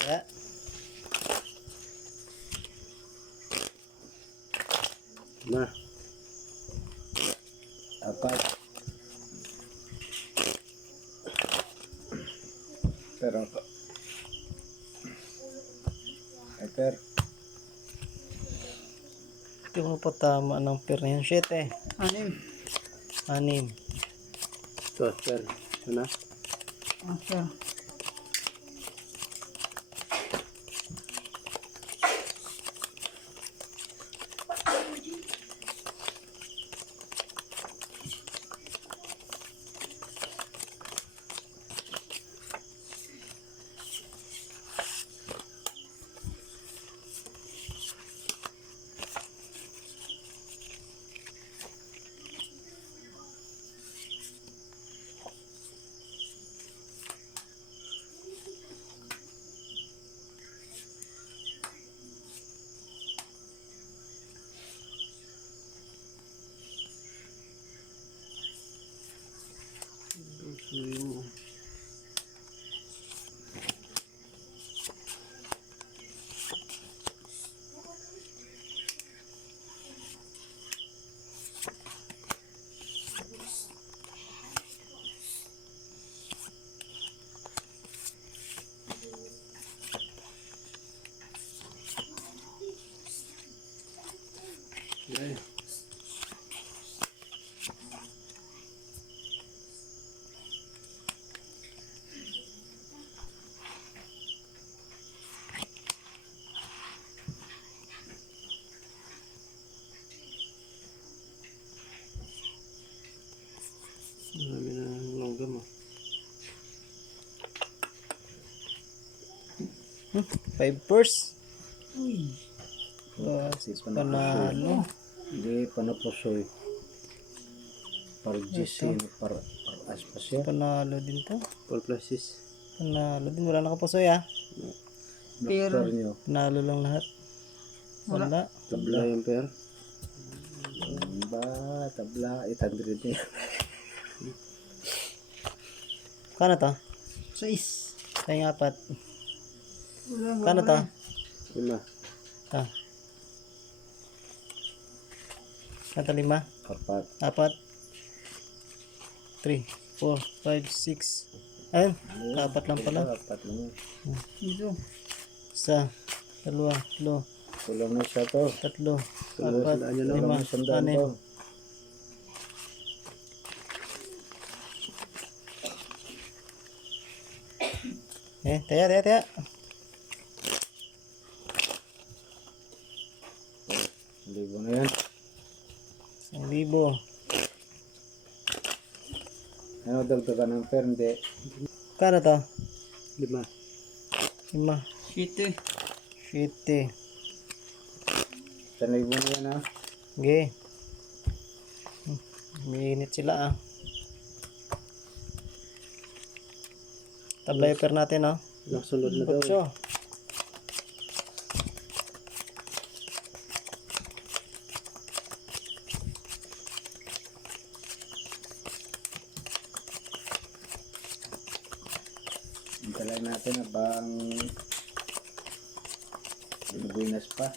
Ya. Na. Apat. Pero Hyper. Hindi mo pa tama ng pair na yun. 7. 6. 6. Ito, Hyper. Ano? Sir. Okay. Marami na longga mo. 5 purse. Uy. Panalo. Hindi pa napusoy. Par GC Ito. par aspasya. Panalo din to. Par plasis. Panalo din. Wala nakapasoy ah. Pero Nakapar nyo. Panalo lang lahat. Wala. Tabla yung pair. Ba, tabla. 800 niya. Kano to? 6. Tayong 4. Wala nga Kano to? 5. Ah. Kano 5? 4. 4. 3, 4, 5, 6. Ayun. 4 lang pala. 4 lang. Dito. 1, 2, 3, Kulang na siya to. 4, Kulang 5, na 100 6. to. Taya. Libo na yan. 1,000. Ano dagdagan ng pair? Hindi. Kano to? 5. 5. 7. 7. 1,000 na yan ha. Okay. Umiinit sila ah. Tabla yung pair natin ah. Nakasunod na daw. 8. Hintayin natin habang binubuinas pa.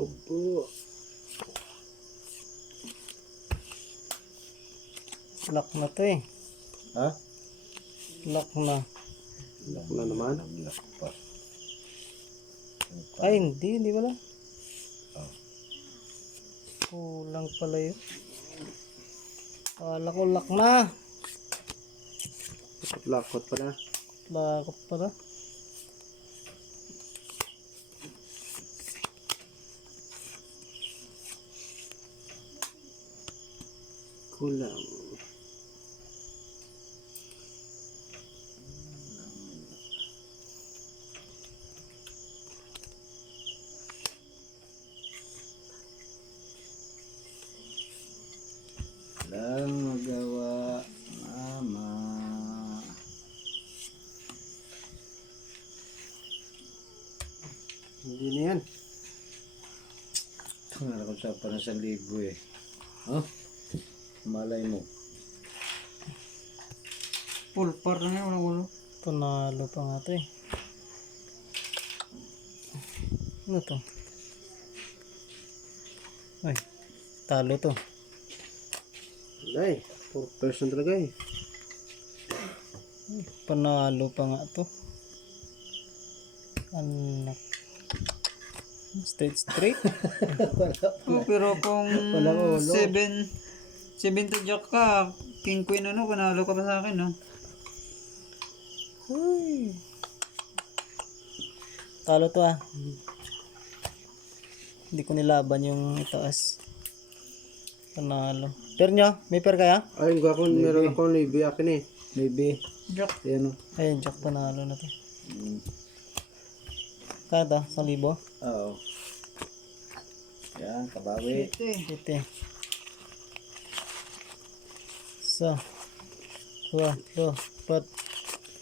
Opo. Lock na to eh. Ha? Lock na. Lock na naman. Ay hindi pala. Kulang pala yun. Kala ko lock na. Lakot pa na. Lakot pala. Kulang. Walang magawa, mama. Hindi na yan. Tingnan ko sa parang 1,000 eh. Oh, malay mo. Full par na yun, wala. Panalo pa nga to eh. Ano to? Ay, talo to. Ay, 4% talaga eh. Panalo pa nga to. Anak. Straight. Oh, pero kung Walang ulo. 7 to jack ka, king queen ano, panalo ka pa sa akin, no? Uy. Talo to ah. Hindi ko nilaban yung itaas. Panalo. Pair nyo? May pair kaya? Ay, meron akong Navy akin eh. Navy. Jack. Yan o. Ayun, Jack panalo na to. Kada, 1,000. Oo. Yan, kabawi. Ito eh. Ite. Sa. 2, 4, 5,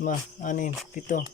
6, 7,